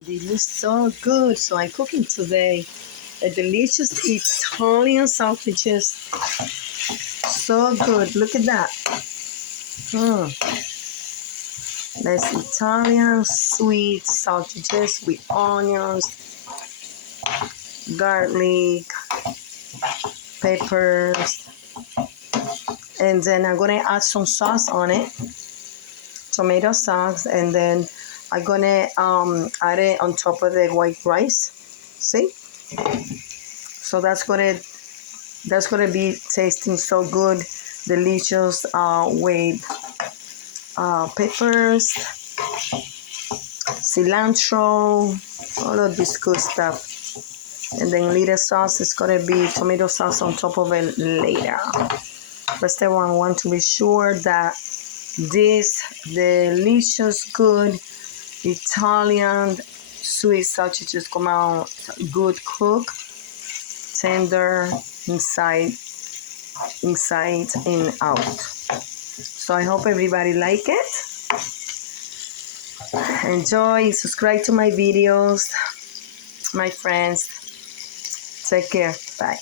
They look so good. So I'm cooking today a delicious Italian sausages. So good. Look at that. That's Italian sweet sausages with onions, garlic, peppers, and then I'm gonna add some sauce on it, tomato sauce, and then I'm gonna add it on top of the white rice. See? So that's gonna be tasting so good, delicious with peppers, cilantro, all of this good stuff. And then little sauce is gonna be tomato sauce on top of it later. First, I want to be sure that this delicious, good Italian sweet sausages come out good cooked, tender inside and out. So I hope everybody like it. Enjoy, subscribe to my videos, my friends. Take care. Bye.